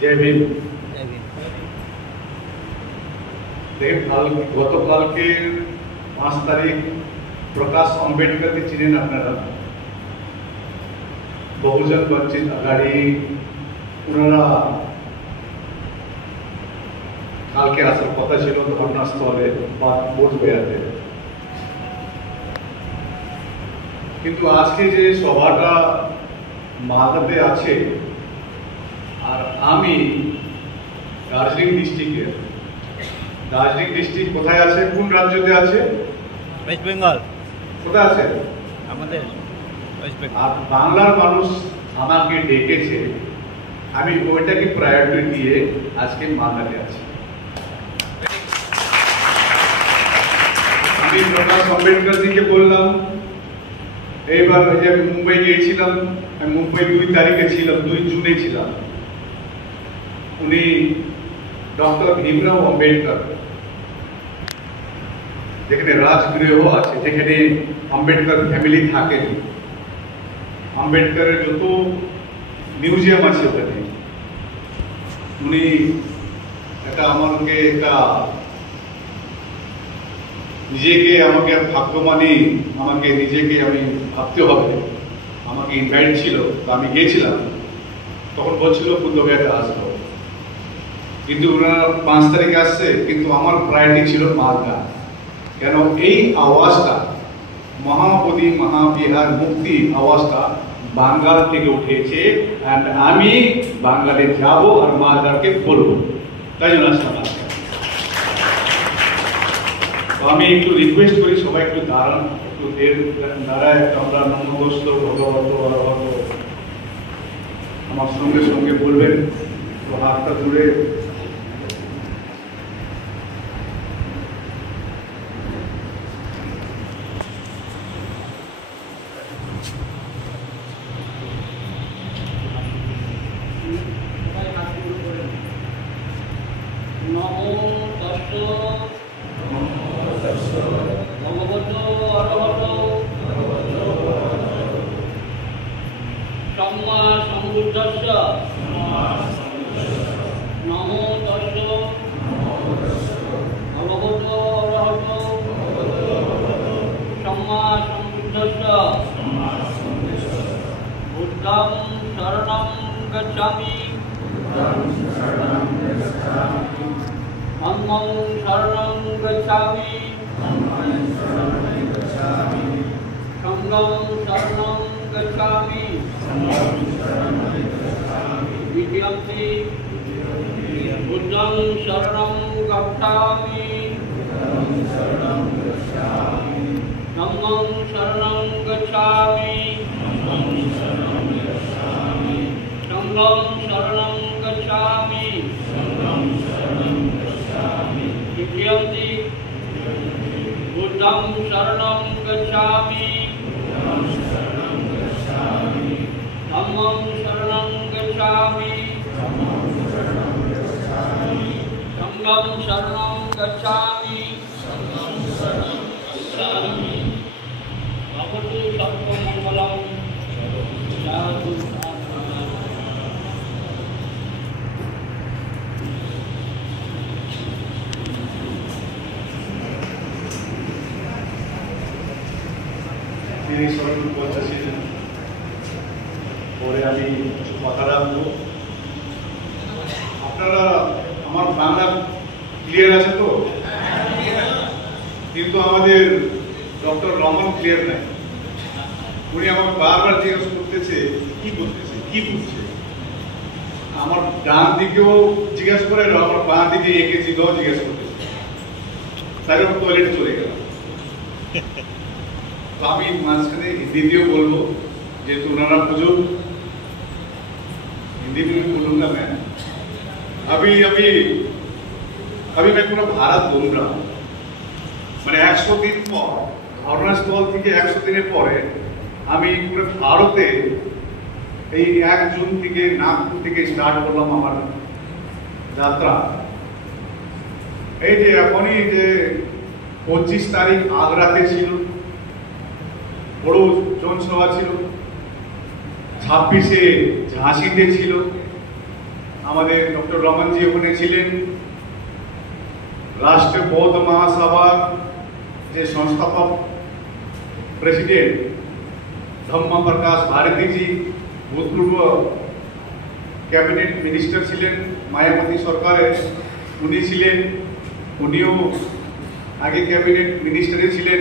जय भीम। गतकाल के 5 तारीख प्रकाश अम्बेडकर के चिनेन अपनारा बहुजन वंचित आघाड़ी उनारा काल के आसार कथा छिलो घटनास्थले बसबे आते किन्तु आज के जे सभाटा मालदाते आछे और आमी दार्जिलिंग डिस्ट्रिक्ट कोথায় আছে কোন রাজ্যতে আছে ওয়েস্ট বেঙ্গল কোথায় আছে আমাদের ওয়েস্ট বেঙ্গল আর বাংলার মানুষ আমাকে ডেকেছে আমি ওইটাকে প্রায়োরিটি দিয়ে আজকে মালদাতে আছি আমি প্রকাশ আম্বেদকর জিকে বললাম এইবার যে আমি মুম্বাই গিয়েছিলাম আমি মুম্বাই 2 তারিখে ছিলাম 2 জুনে ছিলাম উনি ডক্টর ভীমরাও আম্বেদকর যেখানে রাজগৃহ আছে যেখানে আম্বেদকর ফ্যামিলি থাকেন আম্বেদকরের যত মিউজিয়াম আছে ওখানে উনি এটা আমাকে একটা নিজেকে আমাকে ভাগ্যমানী আমাকে নিজেকে আমি ভাবতে হবে আমাকে ইনভাইট ছিল তো আমি গিয়েছিলাম তখন বলছিল বুদ্ধগয়াতে আসবো কিন্তু ওনারা 5 তারিখে আসছে কিন্তু আমার প্রায়োরিটি ছিল মালদা কেন এই আওয়াজটা মহাবোধি মহাবিহার মুক্তি আওয়াজটা বাঙ্গাল থেকে উঠেছে এন্ড আমি বাংলাদেশ যাব আর মালদাকে বলবো তাই জন্য আসলাম তো আমি একটু রিকোয়েস্ট করি সবাই একটু দাঁড়ান একটু দাঁড়ায় আমরা নমস্ত ভগবত আমার সঙ্গে সঙ্গে বলবেন তো হাতটা ধরে পরে আমি কিছু কথা রাখবো আপনারা আমার বাংলা ক্লিয়ার আছে তো কিন্তু আমাদের ডক্টর রমন ক্লিয়ার নাই উনি আমাকে বারবার জিজ্ঞেস করতেছে কি করতেছে কি বুঝছে আমার ডান দিকেও জিজ্ঞেস করে আমার বাঁ দিকে একে দিকেও জিজ্ঞেস করতেছে তাই আমি টয়লেটে চলে গেলাম तो আমি মাঝখানে হিন্দিতেও বলবো যেহেতু ওনারা পুজো हिंदी में भी बोलूंगा मैं अभी मैं पूरा भारत घूम रहा हूँ মানে 100 দিন পর ঘটনাস্থল থেকে 100 দিনের পরে আমি পুরো ভারতে এই 1 জুন থেকে নাগপুর থেকে স্টার্ট করলাম আমার যাত্রা এই যে এখনই যে 25 তারিখ আগ্রাতে ছিল বড় জনসভা ছিল 26-এ ঝাঁসিতে ছিল, আমাদের ডক্টর রমনজি ওখানে ছিলেন। রাষ্ট্রীয় বৌদ্ধ মহাসভার যে সংস্থাপক প্রেসিডেন্ট ধম্ম প্রকাশ ভারতীজি ভূতপূর্ব ক্যাবিনেট মিনিস্টার ছিলেন মায়াবতী সরকারের, উনি ছিলেন, উনিও আগে ক্যাবিনেট মিনিস্টারে ছিলেন।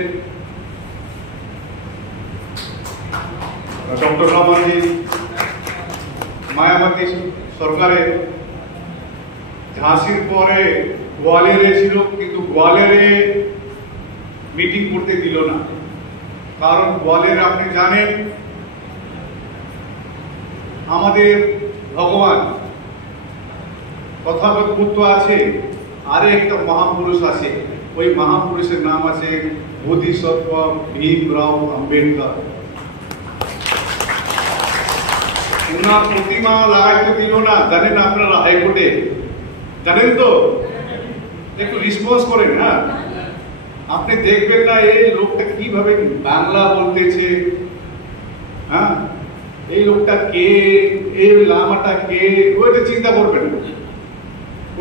ডক্টর রমনজি মায়াবতী সরকারে ঝাঁসির পরে গোয়ালিয়রে ছিল, কিন্তু গোয়ালিয়রে মিটিং করতে দিল না। কারণ গোয়ালিয়রে আপনি জানেন আমাদের ভগবান তথাগত বুদ্ধ আছে, আরে একটা মহাপুরুষ আছে, ওই মহাপুরুষের নাম আছে বোধিসত্ত্ব ভীমরাও আম্বেদকর। ওনার প্রতিমা লাগাইতে দিল না, জানেন আপনারা হাইকোর্টে, জানেন তো? একটু রেসপন্স করেন। হ্যাঁ, আপনি দেখবেন না এই লোকটা কিভাবে বাংলা বলতেছে। হ্যাঁ, এই লোকটা কে, এই লামাটা কে, ওইটা চিন্তা করবেন,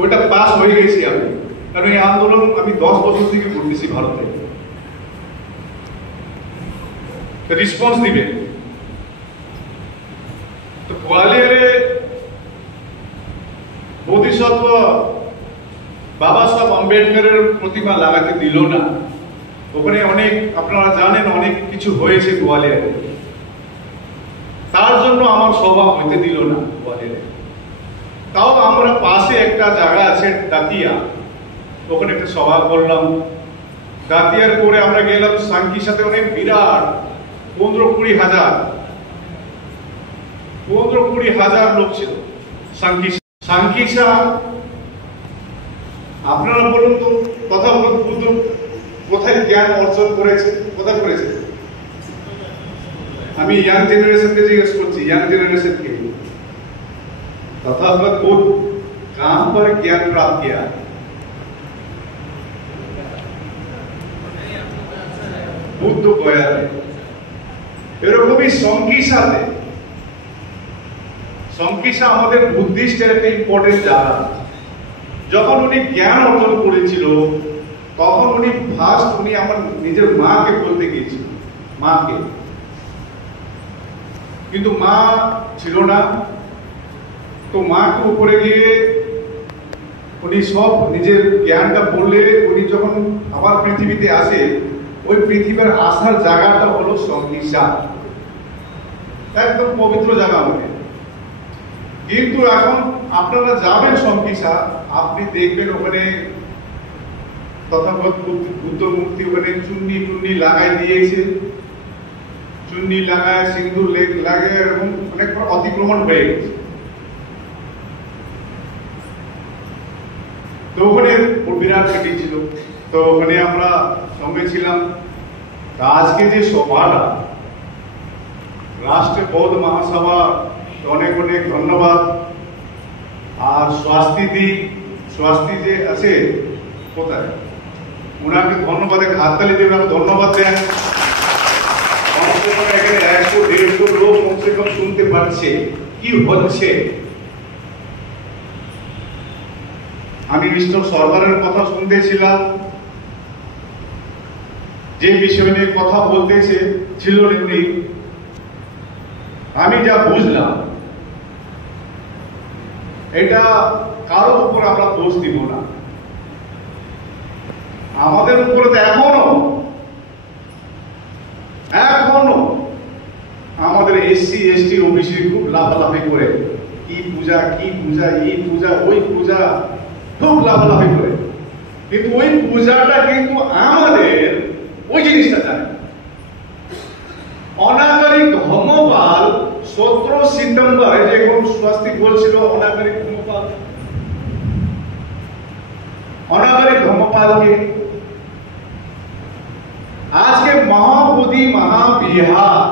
ওইটা পাস হয়ে গেছি আমি। কারণ এই আন্দোলন আমি 10 বছর থেকে করতেছি ভারতে। রেসপন্স দিবেন তো। গোয়ালিয়রে বোধিসত্ত্ব বাবা সাহেব আম্বেদকরের প্রতিমা লাগাতে দিল না। ওখানে অনেক, আপনারা জানেন, অনেক কিছু হয়েছে গোয়ালিয়রে, তার জন্য আমার সভা হইতে দিল না গোয়ালিয়রে। তাও আমরা পাশে একটা জায়গা আছে দাতিয়া, ওখানে একটা সভা করলাম। দাতিয়ার পরে আমরা গেলাম সাংকির সাথে, অনেক বিরাট 15-20 হাজার লোক ছিল সাংকিসা। আপনারা বলুন তো, তথাগত বুদ্ধ কোথায় জ্ঞান অর্জন করেছে, কোথায় করেছে? আমি ইয়াং জেনারেশনকে জিজ্ঞেস করছি, ইয়াং জেনারেশনকে, तथागत बुद्ध कहां पर ज्ञान प्राप्त किया? বুদ্ধ গয়াতে। এরকমই সংকিসাতে, সংকিসা আমাদের বুদ্ধিস্টের একটা ইম্পর্টেন্ট জায়গা। যখন উনি জ্ঞান অর্জন করেছিল তখন উনি ফার্স্ট উনি আমার নিজের মাকে বলতে গিয়েছিল, মাকে, কিন্তু মা ছিল না। তো মাকে উপরে গিয়ে উনি সব নিজের জ্ঞানটা বললে, উনি যখন আবার পৃথিবীতে আসে, ওই পৃথিবীর আসার জায়গাটা হলো সংকিসা, একদম পবিত্র জায়গা আমাদের। কিন্তু এখন আপনারা যাবেন সংকিসা, আপনি দেখবেন ওখানে তথাগত বুদ্ধ মূর্তি, ওখানে চুন্নি টুন্নি লাগাই দিয়েছে, চুন্নি লাগায়, সিন্দুর লাগে, এরকম অনেক অতিক্রমণ হয়ে গেছে। তো ওখানে বিরাট মিটিং ছিল, তো ওখানে আমরা সঙ্গে ছিলাম। আজকে যে সভাটা রাষ্ট্রীয় বৌদ্ধ মহাসভা, অনেক অনেক ধন্যবাদ। আর স্বাস্থ্য যে আছে কোথায়, ওনাকে ধন্যবাদ, হাততালি দেবেন, ধন্যবাদ দেন। এখানে 100-150 লোক কমসে কম শুনতে পাচ্ছে কি হচ্ছে। আমি মিস্টার সরকারের কথা শুনতেছিলাম, যে বিষয় নিয়ে কথা বলতেছে ছিল উনি, আমি যা বুঝলাম, এটা কারোর উপর আমরা দোষ দিব না। আমাদের উপরে তো এখনো আমাদের SC ST OBC খুব লাফালাফি করে, কি পূজা, এই পূজা, ওই পূজা, খুব লাফালাফি করে। কিন্তু ওই পূজাটা কিন্তু আমাদের ওই জিনিসটা জানে। অনাগরিক ধর্মপাল 17 সিতম্বরে যখন স্বস্তিক বলছিল, অনাগরিক ধর্মপালকে আজকে মহাবোধি মহাবিহার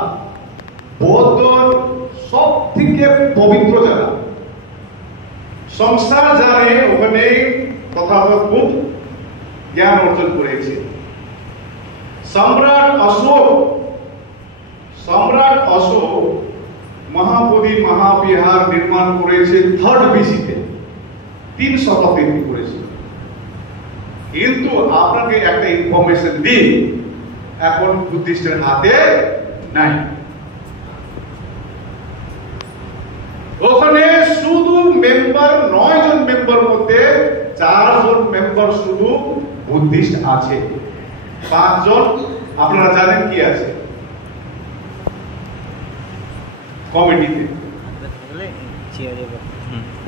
বৌদ্ধর সব থেকে পবিত্র জায়গা, সংসার জানে, ওখানে তথাগত বুদ্ধ জ্ঞান অর্জন করেছে। সম্রাট অশোক মহাবোধি মহাবিহার নির্মাণ করেছে 3rd BC-তে, 3 শতাব্দীতে করেছে। কিন্তু আপনাকে একটা ইনফরমেশন দিই, এখন বুদ্ধিস্টের হাতে নাই। ওখানে শুধু মেম্বার 9 জন মেম্বার মধ্যে 4 জন মেম্বার শুধু বুদ্ধিস্ট আছে, 5 জন আপনারা জানেন কি আছে কমিটিতে।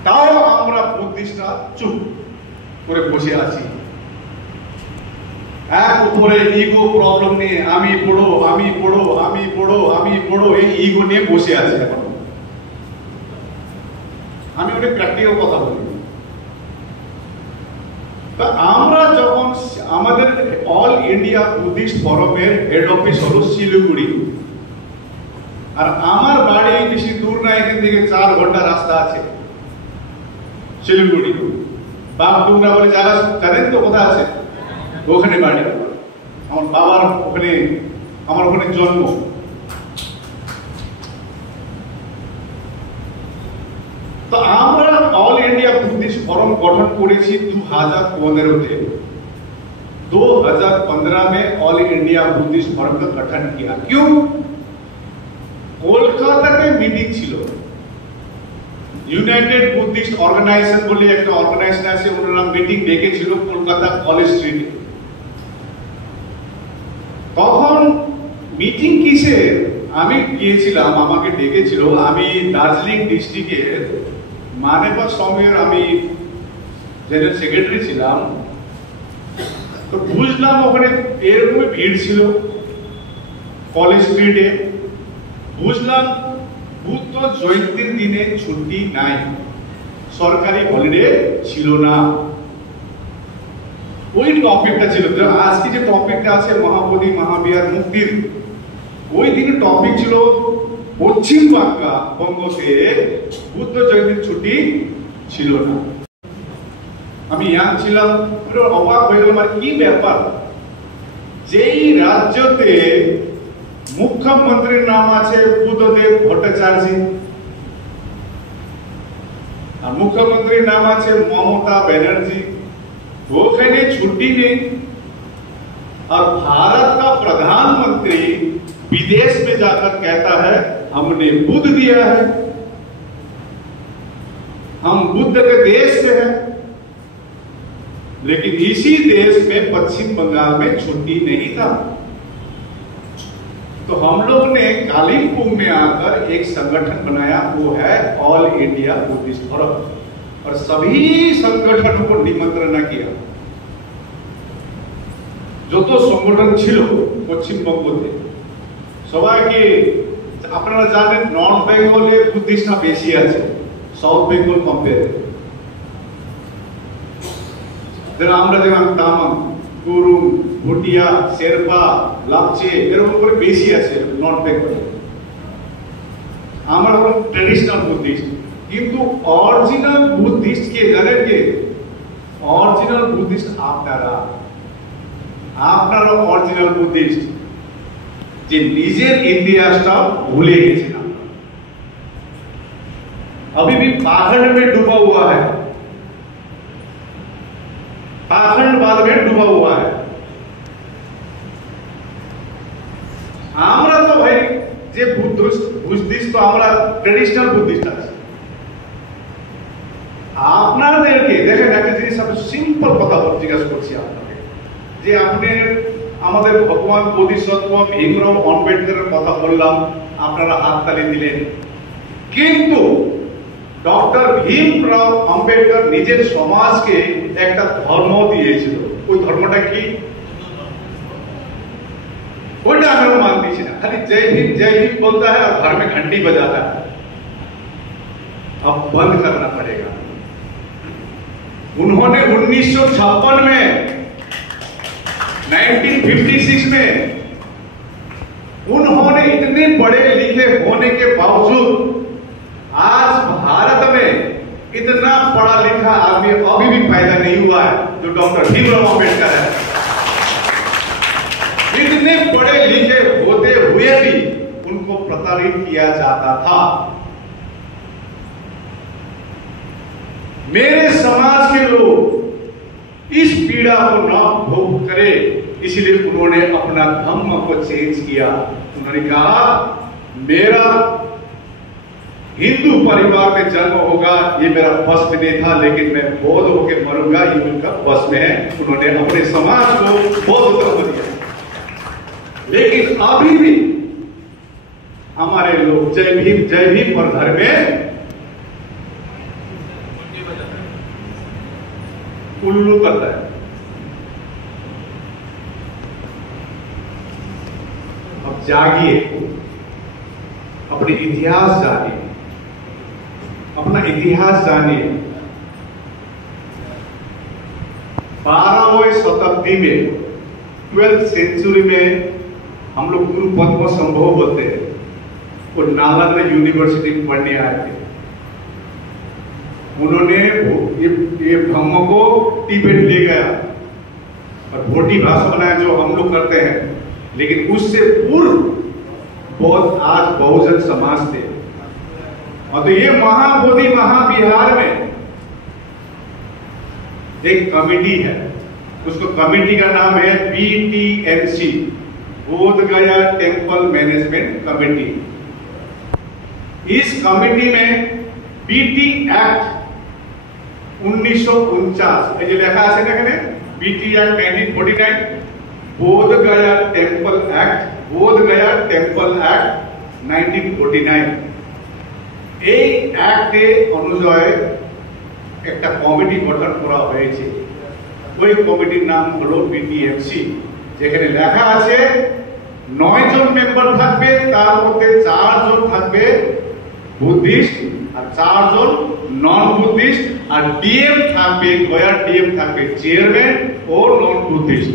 তাও আমরা বুদ্ধিস্টরা চুপ করে বসে আছি, এক উপরে ইগো প্রবলেম নিয়ে আমি বড় আমি বড় আমি বড় আমি বড়, এই ইগো নিয়ে বসে আছে। এখন আমি অনেক প্র্যাকটিক্যাল কথা বলি। আমরা যখন আমাদের অল ইন্ডিয়া বুদ্ধিস্ট ফোরামের হেড অফিস হলো শিলিগুড়ি, আর আমার বাড়ি বেশি দূর না, এখান থেকে 4 ঘন্টা রাস্তা আছে শিলিগুড়ি। বাগডোগরা বলে জায়গা জানেন তো, কোথায় আছে? ওখানে বাড়ি। আমার বাবার ওখানে, আমার ওখানে জন্ম। তো আমরা ऑल इंडिया बुद्धिस्ट फोरम गठन করেছি 2015-তে। 2015 में ऑल इंडिया बुद्धिस्ट फोरम का गठन किया। क्यों? কলকাতাতে মিটিং ছিল, ইউনাইটেড বুদ্ধিস্ট অর্গানাইজেশন বলে একটা অর্গানাইজেশন আছে, ওনারা মিটিং ডেকেছিল কলকাতা কলেজ স্ট্রিটে। তখন মিটিং কিসে আমি গিয়েছিলাম, আমাকে ডেকেছিল। আমি দার্জিলিং ডিস্ট্রিক্টের মানেপা সমের আমি জেনারেল সেক্রেটারি ছিলাম। তো বুঝলাম ওখানে এরকম ভিড় ছিল কলেজ স্ট্রিটে। বুঝলাম বুদ্ধ জয়ন্তীর দিনে ছুটি নাই, সরকারি হলিডে ছিল না। ওই টপিকটা ছিল, আজকে যে টপিকটা আছে মহাবোধি মহাবিহার মুক্তির, ওই দিনে টপিক ছিল পশ্চিম বঙ্গতে বুদ্ধ জয়ন্তীর ছুটি ছিল না। আমি ইয়াং ছিলাম, অবাক হয়ে গেলাম, কি ব্যাপার, যেই রাজ্যতে মুখ্যমন্ত্রীর নাম আছে বুদ্ধদেব ভট্টাচার্য, আর মুখ্যমন্ত্রীর নাম আছে মমता बनर्जी, ওখানে ছুটি নেই। और भारत का प्रधानमंत्री विदेश में जाकर कहता है हमने बुद्ध दिया है, हम बुद्ध के देश से हैं, लेकिन इसी देश में पश्चिम बंगाल में छुट्टी नहीं था। तो हम लोग ने कालिम्पोंग में आकर एक संगठन बनाया, वो है ऑल इंडिया बुद्धिस्ट फोरम, और सभी संगठनों को निमंत्रण किया। যত সংগঠন ছিল পশ্চিমবঙ্গতে সবাইকে, আপনারা জানেন নর্থ বেঙ্গলে বুদ্ধিস্টরা বেশি আছে সাউথ বেঙ্গল কম্পেয়ার। আমরা যেমন তামাং, গুরুং, ভুটিয়া, শেরপা, লাপচে এরকম করে বেশি আছে নর্থ বেঙ্গলে। আমরা হলো ট্রেডিশনাল বুদ্ধিস্ট, কিন্তু অরিজিনাল বুদ্ধিস্ট কে জানেন? কে অরিজিনাল বুদ্ধিস্ট? আপনারা অরিজিনাল বুদ্ধিস্ট, যে নিজের ইতিহাসটা ভুলে গেছেন। अभी भी पाखंड में डूबा हुआ है, पाखंडवाद में डूबा हुआ है। আমরা তো ভাই যে বুদ্ধিস্ট, তো আমরা ট্রেডিশনাল বুদ্ধিস্ট আছি। আপনাদেরকে দেখেন একটা জিনিস, আমি সিম্পল কথা জিজ্ঞাসা করছি আপনাকে, যে আপনি আমাদের ভগবান বোধিসত্ত্ব ভীমরাও আম্বেদকরের কথা বললাম, আপনারা হাততালি দিলেন, কিন্তু ডক্টর ভীমরাও আম্বেদকর নিজের সমাজকে একটা ধর্ম দিয়েছিল। ওই ধর্মটা কি? ওইটা আমরা মানতেছি না, খালি जय भीम बोलता है और घर में घंटी बजाता है। अब बंद करना पड़ेगा। उन्होंने 1956 में 1956 में उन्होंने इतने पढ़े लिखे होने के बावजूद आज भारत में इतना पढ़ा लिखा आदमी अभी भी पैदा नहीं हुआ है जो डॉक्टर भीमराव अम्बेडकर है। इतने पढ़े लिखे होते हुए भी उनको प्रताड़ित किया जाता था। मेरे समाज के लोग इस पीड़ा को न भोग करे, इसलिए उन्होंने अपना धर्म को चेंज किया। उन्होंने कहा मेरा हिंदू परिवार में जन्म होगा, ये मेरा बस में नहीं था, लेकिन मैं बौद्ध होकर मरूंगा, ये उनका बस में है। उन्होंने अपने समाज को बौद्ध धर्म दिया। लेकिन अभी भी हमारे लोग जय भीम और घर में उल्लू करता है। अब जागिए, अपने इतिहास जानिए, अपना इतिहास जानिए। 12वीं शताब्दी में 12th सेंचुरी में हम लोग गुरु पद्म संभव बोलते हैं, वो नालंदा यूनिवर्सिटी में पढ़ने आए थे। उन्होंने ये धर्म को तिब्बत ले गया और भोटी भाषा बनाया जो हम लोग करते हैं, लेकिन उससे पूर्व बहुत आज बहुजन समाज थे। और तो ये महाबोधि महाविहार में एक कमेटी है, उसको कमेटी का नाम है BTMC, बोध गया टेम्पल मैनेजमेंट कमेटी। इस कमेटी में BT एक्ट 1949 ये लिखा है ना, BT एक्ट 1949, बोध गया टेम्पल एक्ट, बोध गया टेम्पल एक्ट 1949। এই অ্যাক্টে অনুযায়ী একটা কমিটি গঠন করা হয়েছে। ওই কমিটির নাম হলো BTMC, যেখানে লেখা আছে 9 জন মেম্বার থাকবে, তার মধ্যে 4 জন থাকবে বুদ্ধিস্ট আর 4 জন নন বুদ্ধিস্ট, আর ডিএম থাকবে, গয়ার ডিএম থাকবে চেয়ারম্যান ও নন বুদ্ধিস্ট।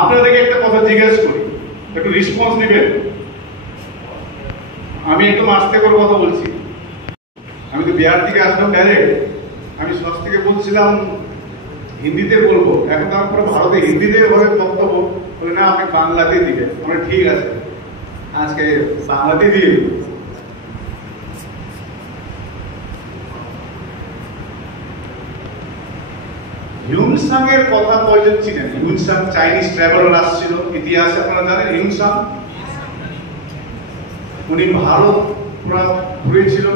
আপনাদেরকে একটা কথা জিজ্ঞেস করি, একটু রেসপন্স দিবেন। আমি একদম আস্তে করে কথা বলছি, আমি তো বিহার থেকে আসলাম ডাইরেক্ট। আমি সস থেকে বলছিলাম হিন্দিতে বলবো, এখন তারপরে ভারতে হিন্দিতে ভাবে বক্তব্য বলে না আপনি বাংলাতেই দিবেন। আমরা ঠিক আছে, আজকে বাংলাতেই দিই। হিউনসাং এর কথা কয়জন ছিলেন? হিউনসাং চাইনিজ ট্রাভেলার আসছিল, ইতিহাসে আপনারা জানেন হিউনসাং। উনি ভারত পুরো ঘুরেছিল।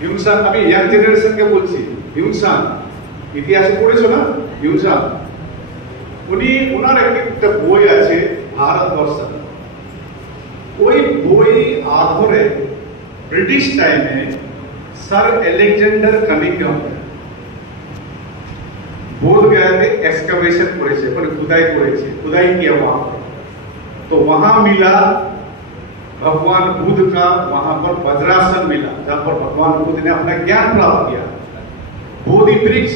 হিউনসাং, আমি ইয়াং জেনারেশনকে বলছি, হিউনসাং ইতিহাসে পড়েছো না? হিউনসাং উনি, ওনার একটা বই আছে ভারতবর্ষ। ওই বই আধারে ব্রিটিশ টাইমে স্যার আলেকজান্ডার কানিংহাম बोध गया में एक्सकवेशन करेছে, মানে खुदाई করেছে, खुदाई किया वहां पर। तो वहां मिला भगवान बुद्ध का, वहां पर वज्रासन मिला, जहां पर भगवान बुद्ध ने अपना ज्ञान प्राप्त किया। बोधि वृक्ष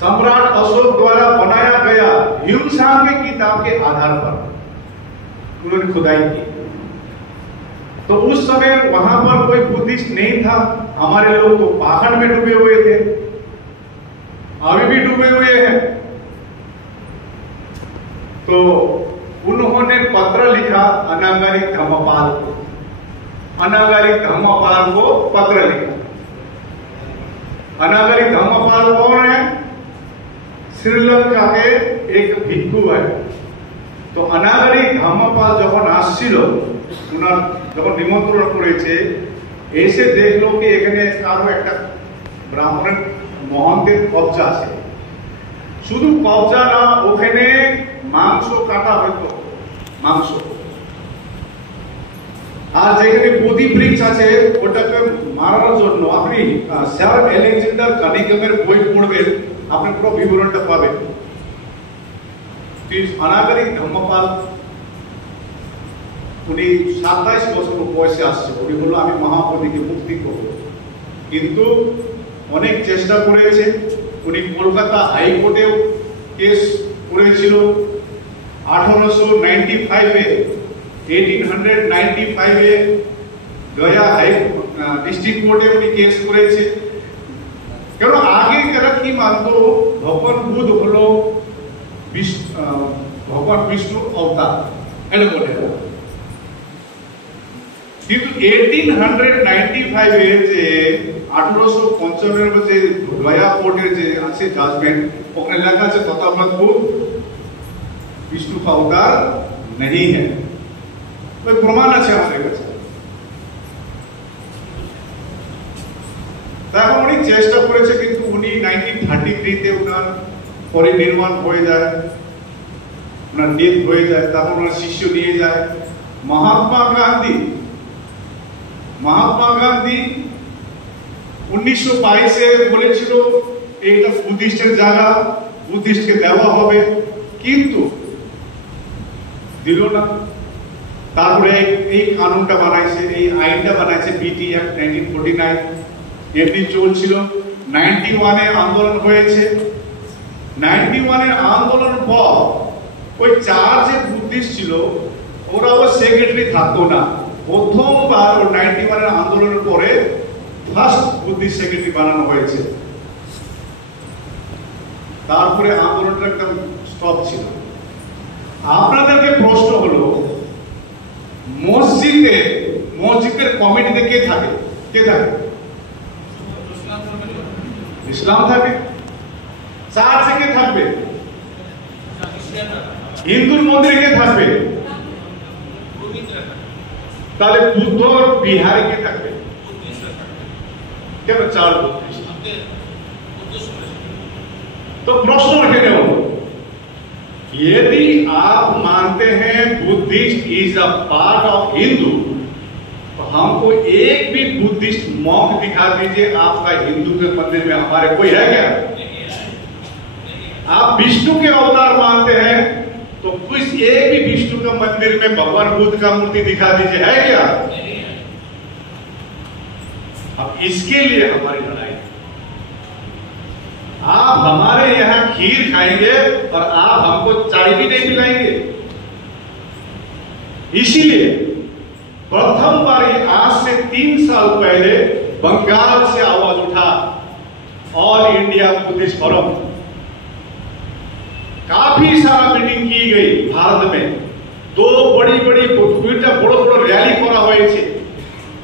सम्राट अशोक द्वारा बनाया गया हिउनसांग की किताब के आधार पर उन्होंने खुदाई की। तो उस समय वहां पर कोई बुद्धिस्ट नहीं था, हमारे लोग तो पाखंड में डूबे हुए थे, अभी भी डूबे हुए हैं। तो उन्होंने पत्र लिखा अनागारी धर्मपाल को, अनागारी धर्मपाल को पत्र लिखा। अनागारी धर्मपाल कौन है? श्रीलंका के एक भिक्षु है। तो अनागारी धर्मपाल যখন আসছিল, উনার যখন নিমন্ত্রণ করেছে, এসে দেখলো কি এখানে কারো একটা ব্রাহ্মণের মহন্তের কবজা আছে। শুধু কবজা না, ওখানে মাংস কাটা হতো, মাংস। আর যেখানে বোধি বৃক্ষ আছে ওটাকে মারার জন্য আপনি স্যার আলেকজান্ডার কানিংহামের বই পড়বেন, আপনি পুরো বিবরণটা পাবেন। অনাগারি ধর্মপাল উনি 27 বছর বয়সে আসছে, উনি বলল আমি মহাবোধিকে মুক্তি করব। কিন্তু অনেক চেষ্টা করেছে। উনি কলকাতা হাইকোর্টেও কেস করেছিল। 1895 গয়া হাই ডিস্ট্রিক্ট কোর্টে উনি কেস করেছে। কেন আগে যারা কি মানত, ভগবান বুদ্ধ হলো ভগবান বিষ্ণুর অবতার, এটা বলে। কিন্তু 1895 এর যে 1855 এর যে গয়া কোর্টের যে আছে জাজমেন্ট, ওখানে লেখা আছে তথাগত বুদ্ধ विष्णु का अवतार नहीं है। कोई प्रमाण আছে আমাদের কাছে। তখন উনি চেষ্টা করেছে, কিন্তু উনি 1933 তে ওনার পরিনির্বাণ হয়ে যায়, ওনার ডেথ হয়ে যায়। তখন ওনার শিষ্য নিয়ে যায় মহাত্মা গান্ধী। 1922 এ বলেছিল এটা বুদ্ধিস্টের জায়গা, বুদ্ধিস্টকে দেওয়া হবে, কিন্তু দিল না। তারপরে এই কানুনটা বানাইছে, এই আইনটা বানাইছে বিটি অ্যাক্ট 1949। এমনি চলছিল। 91 এ আন্দোলন হয়েছে। 91 এর আন্দোলনের পর ওই চার যে বুদ্ধিস্ট ছিল ওরা আবার সেক্রেটারি থাকতো না। প্রথমবার ওই 91 এর আন্দোলনের পরে ফার্স্ট বুদ্ধিস্ট সেক্রেটারি বানানো হয়েছে। তারপরে আন্দোলনটা একদম স্টপ ছিল। আপনাদেরকে প্রশ্ন হলো, মসজিদের কমিটিতে কে থাকে? ইসলাম থাকে। চার্চে কে থাকবে? হিন্দুর মন্দিরে কে থাকবে? তাহলে বুদ্ধ বিহারে কে থাকবে? কেন চার বুদ্ধিস্ট? तो प्रश्न रखेंगे हम, यदि आप मानते हैं Buddhist is a part of Hindu, तो हमको एक भी बुद्धिस्ट मॉन्क दिखा दीजिए आपका हिंदू के मंदिर में। हमारे कोई है क्या? आप विष्णु के अवतार मानते हैं, तो कुछ एक भी विष्णु के मंदिर में भगवान बुद्ध का मूर्ति दिखा दीजिए, है क्या? अब इसके लिए हमारी लड़ाई। आप हमारे यहाँ खीर खाएंगे और आप हमको चाय भी नहीं पिलाएंगे। इसीलिए प्रथम बार आज से 3 साल पहले बंगाल से आवाज उठा, ऑल इंडिया बुद्धिस्ट फोरम। काफी सारा मीटिंग की गई भारत में। 2 बड़ी बड़ो रैली करा हुए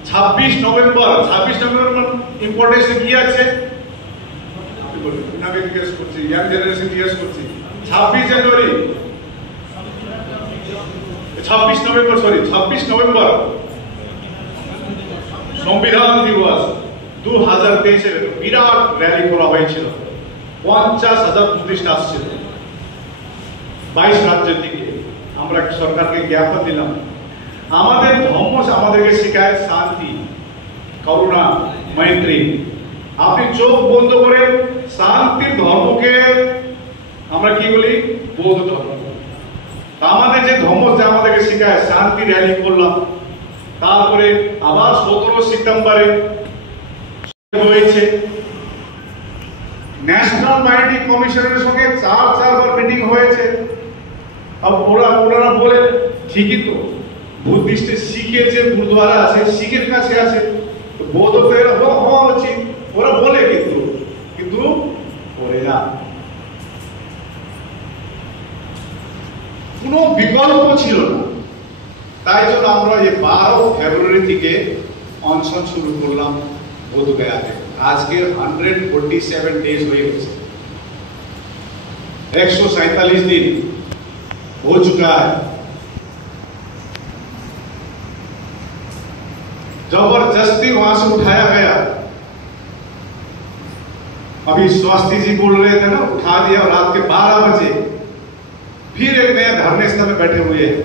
26 नवेम्बर इम्पोर्टेंस की আছে। জিজ্ঞেস করছি, ইয়াং জেনারেশন জিজ্ঞেস করছি, 26 নভেম্বর সংবিধান দিবস 2023 এর বিরাট র্যালি করা হয়েছিল। 50,000 বুদ্ধিস্ট আসছিল 22 রাজ্য থেকে। আমরা সরকারকে জ্ঞাপন দিলাম, আমাদের ধর্ম আমাদেরকে শেখায় শান্তি, করুণা, মৈত্রী। আপনি চোখ বন্ধ করে শান্তির ধর্মকে আমরা কি বলি? বৌদ্ধ ধর্ম। আমাদের যে ধর্ম আমাদেরকে শেখায় শান্তি, র্যালি করলাম। তারপরে আবার 17 সেপ্টেম্বরে হয়েছে ন্যাশনাল মাইনরিটি কমিশনের সঙ্গে 4 বার মিটিং হয়েছে। ওনারা বলে ঠিকই তো, বুদ্ধিস্টের শিখের যে গুরুদ্বারা আছে শিখের কাছে আছে, বৌদ্ধ তো এরা হওয়া উচিত। ওরা বলে কিন্তু করে না। কোনো বিকল্প ছিল না। তাই জন্য আমরা এই 12 ফেব্রুয়ারি থেকে অনশন শুরু করলাম বোধগয়াতে। আজকে 147 डेज হয়ে গেছে, 147 दिन हो चुका है। जबरदस्ती वहां से उठाया गया। अभी स्वास्थ्य जी बोल रहे थे ना, उठा दिया और रात के 12 बजे फिर एक नया धरने स्थल में बैठे हुए हैं।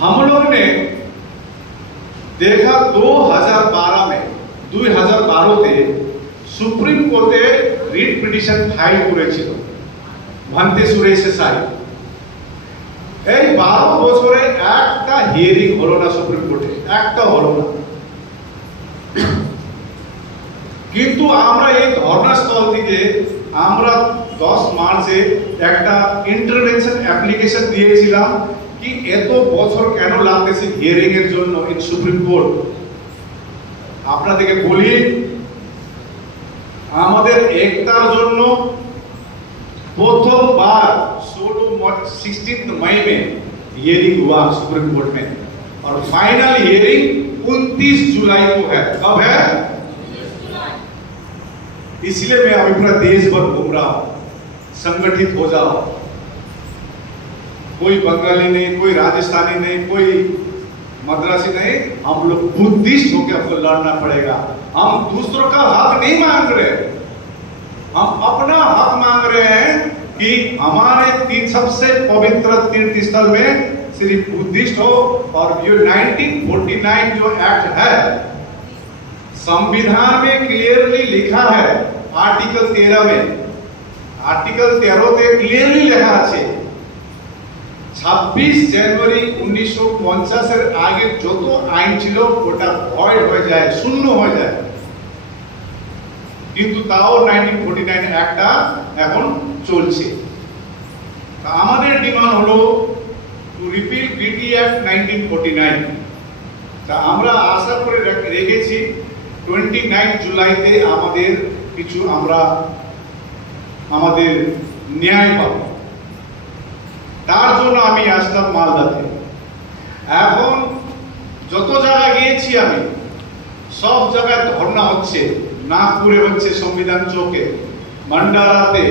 हम लोग ने देखा 2012 তে সুপ্রিম কোর্টে রিট পিটিশন ফাইল করেছিল ভান্তে সুরেশ সাই। এই 12 বছরে একটা হিয়ারিং হলো না সুপ্রিম কোর্টে, একটা হলো না। কিন্তু আমরা এই ধর্নাস্থল থেকে আমরা 10 মার্চে একটা ইন্টারভেনশন অ্যাপ্লিকেশন দিয়েছিলাম কি এত বছর কেন লাগতেছে হিয়ারিং এর জন্য ইন সুপ্রিম কোর্ট। আপনাদেরকে বলি, আমাদের একতার জন্য प्रथमबार 16 मई में हियरिंग हुआ सुप्रीम कोर्ट में। और फाइनल हियरिंग 29 जुलाई को है। कब है? इसलिए मैं अभी पूरा देश भर घूम रहा हूं। संगठित हो जाओ, कोई बंगाली नहीं, कोई राजस्थानी नहीं, कोई मद्रासी नहीं, हम लोग बुद्धिस्ट होकर आपको लड़ना पड़ेगा। हम दूसरों का हक नहीं मांग रहे, हम अपना हक मांग रहे हैं कि हमारे सबसे पवित्र तीर्थ स्थल में सिर्फ बुद्धिस्ट हो। और जो 1949 जो एक्ट है, संविधान में क्लियरली लिखा है, आर्टिकल 13 में, आर्टिकल 13 তে ক্লিয়ারলি লেখা আছে 26 জানুয়ারি 1950 এর আগে যত আইন ছিল ওটা ভয়েড হয়ে যায়, শূন্য হয়ে যায়। কিন্তু তাও 1949 একটা এখন চলছে। আমাদের ডিমান্ড হলো টু রিপিল বিটি অ্যাক্ট 1949। তা আমরা আশা করে রেখেছি 29 জুলাইতে আমাদের কিছু আমরা আমাদের ন্যায় পাবো। তার জন্য আমি আসলাম মালদাতে। এখন যত জায়গায় গিয়েছি আমি, সব জায়গায় ধর্ণা হচ্ছে। নাগপুরে হচ্ছে সংবিধান চৌকে, মান্ডারাতে,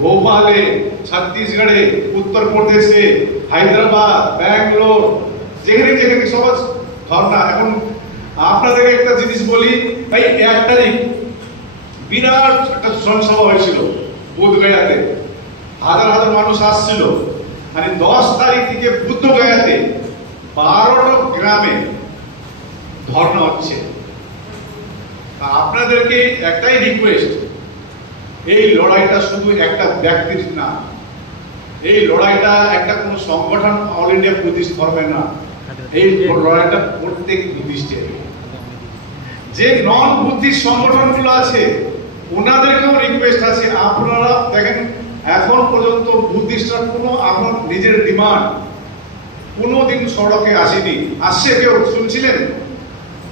ভোপালে, ছত্তিশগড়ে, উত্তরপ্রদেশে, হায়দ্রাবাদ, ব্যাঙ্গালোর, যেখানে যেখানে সব ধর্ণা। এখন আপনাদেরকে একটা জিনিস বলি, এই 1 তারিখ বিরাট একটা জনসভা হয়েছিল বুধগয়াতে, হাজার হাজার মানুষ আসছিল। মানে 10 তারিখ থেকে বুদ্ধগয়াতে 12টা গ্রামে ধর্ণা হচ্ছে। আপনাদেরকে একটাই রিকোয়েস্ট, এই লড়াইটা শুধু একটা ব্যক্তির না, এই লড়াইটা একটা কোন সংগঠন অল ইন্ডিয়া বুদ্ধিস্ট ধর্মের না, এই লড়াইটা প্রত্যেক বুদ্ধিস্টের। যে নন বুদ্ধিস্ট সংগঠনগুলো আছে ওনাদেরকেও রিকোয়েস্ট আছে, আপনারা দেখেন এখন পর্যন্ত বুদ্ধিস্টরা কোনো আপনার নিজের ডিমান্ড কোনোদিন সড়কে আসেনি। আসছে কেউ?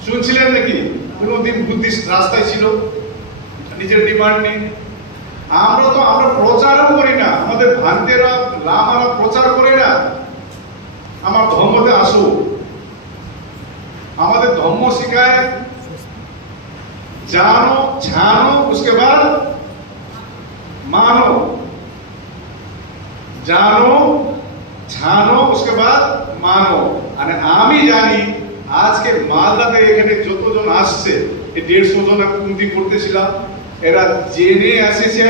শুনছিলেন নাকি কোনোদিন বুদ্ধিস্ট রাস্তায় ছিল? নিজের ডিমান্ড নেই। আমরা প্রচারও করি না, আমাদের ভান্তেরা লামারা প্রচার করে না আমার ধর্মতে আসো। আমাদের ধর্ম শিখায় जानो, छानो, उसके बाद मानो। जानो, छानो, उसके बाद मानो। মানে আমি জানি আজকে মালদাতে এখানে যতজন আসছে, এই 150 জন কুন্তি করতেছিলাম, এরা জেনে এসেছে,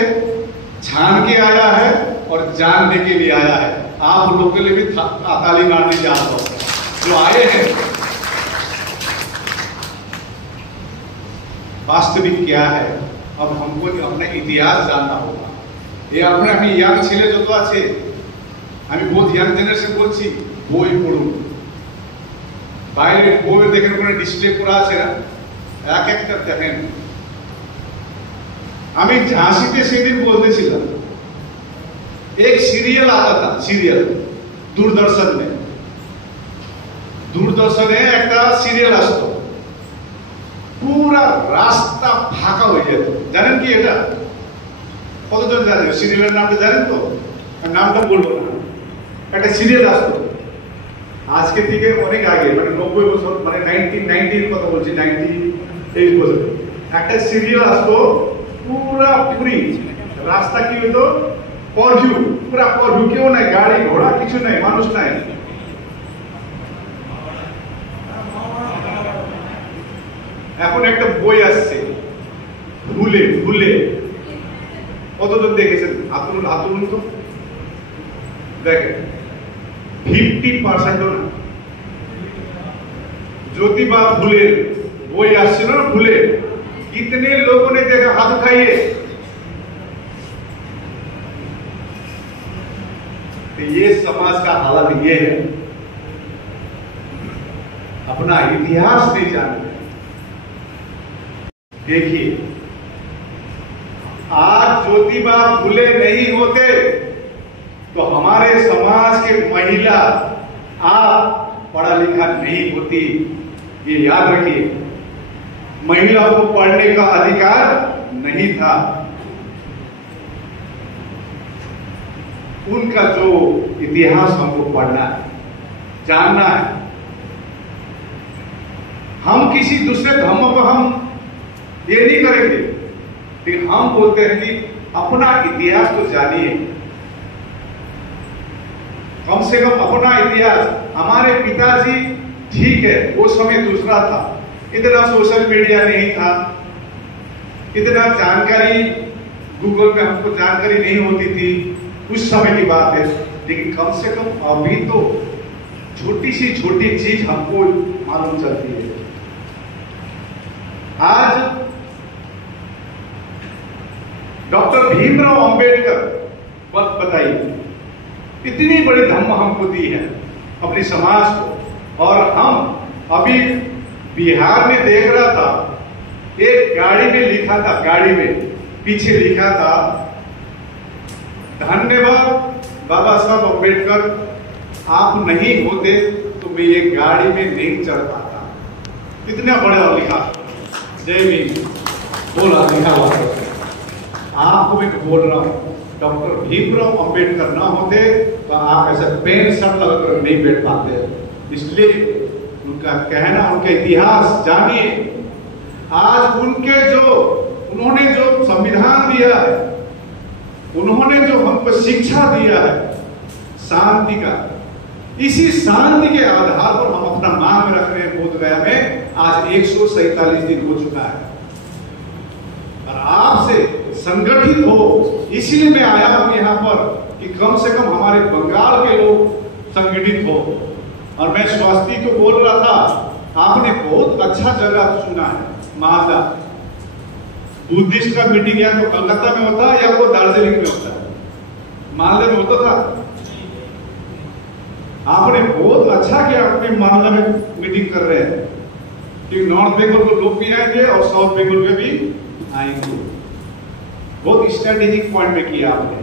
छान के आया है और जानने के लिए आया है। आप लोग के लिए भी ताली मारने जा रहा हूं। जो आए हैं वास्तविक क्या है, अब हमको अपना इतिहास जानना होगा। ये अपने আমি ইয়াং ছেলে যত আছে, আমি বহুত ইয়াং জেনারেশন বলছি, বই পড়ুন। বাইরে বই দেখেন ওখানে ডিসপ্লে করা আছে না, এক একটা দেখেন। আমি ঝাঁসিতে সেদিন বলতেছিলাম, एक सीरियल आता था, सीरियल दूरदर्शन में, दूरदर्शने একটা সিরিয়াল আসতো, পুরা রাস্তা ফাঁকা হয়ে যেত। জানেন কি এটা? কতজন জানেন সিরিয়ালের নামটা? জানেন তো? নামটা বলবো না। একটা সিরিয়াল আসতো আজকে থেকে অনেক আগে, মানে 90 বছর, মানে 1990 কথা বলছি, 98 বছর। একটা সিরিয়াল আসতো, পুরা পুরি রাস্তা কি হতো, করভিউ, পুরা করভিউ, কেউ নাই, গাড়ি ঘোড়া কিছু নাই, মানুষ নাই। এখন একটা বই আসছে ভুলে ভুলে, কতজন দেখেছেন? হাতুন তো দেখেন, 50% না। ज्योतिबा फुले বই আসছিল না, फुले, कितने लोगों ने देखा? हाथ उठाइए। तो ये समाज का हालत ये है, अपना इतिहास नहीं जानते। देखिए, आज ज्योतिबा फुले नहीं होते तो हमारे समाज के महिला आप पढ़ा लिखा नहीं होती। ये याद रखिए, महिलाओं को पढ़ने का अधिकार नहीं था। उनका जो इतिहास हमको पढ़ना है, जानना है। हम किसी दूसरे धर्म को हम ये नहीं करेंगे, लेकिन हम बोलते हैं कि अपना इतिहास तो जानिए, कम से कम अपना इतिहास। हमारे पिताजी ठीक है, वो समय दूसरा था, इतना सोशल मीडिया नहीं था, इतना जानकारी गूगल पे हमको जानकारी नहीं होती थी, उस समय की बात है। लेकिन कम से कम अभी तो छोटी सी छोटी चीज हमको मालूम चलती है। आज डॉक्टर भीमराव अंबेडकर बात बताइए, इतनी बड़ी धम्म हमको दी है अपने समाज को। और हम अभी बिहार में देख रहा था, एक गाड़ी में लिखा था, गाड़ी में पीछे लिखा था, धन्यवाद बाबा साहब अंबेडकर, आप नहीं होते तो मैं ये गाड़ी में नहीं चढ़ पाता। इतना बड़ा लिखा, जय भीम बोला लिखा हुआ। आपको मैं बोल रहा हूं, डॉक्टर भीमराव अंबेडकर ना होते तो आप ऐसे पेन शर्ट लगाकर नहीं बैठ पाते। इसलिए उनका कहना, उनका इतिहास जानिए। आज उन्होंने जो संविधान दिया है, उन्होंने जो हमको शिक्षा दिया है शांति का, इसी शांति के आधार पर हम अपना मांग रख रहे हैं। बोधगया में आज 147 दिन हो चुका है और आपसे संगठित हो, इसीलिए मैं आया हूं यहाँ पर कि कम से कम हमारे बंगाल के लोग संगठित हो। और मैं स्वास्थ्य को बोल रहा था, आपने बहुत अच्छा जगह चुना है, मालदा। बुद्धिस्ट का मीटिंग या तो कलकत्ता में होता है या वो दार्जिलिंग में होता है, मालदा में होता था। आपने बहुत अच्छा किया, अपने मालदा में मीटिंग कर रहे हैं कि नॉर्थ बंगाल को लोग भी आएंगे और साउथ बंगाल में भी आएंगे। बहुत स्ट्रेटेजिक पॉइंट में किया आपने,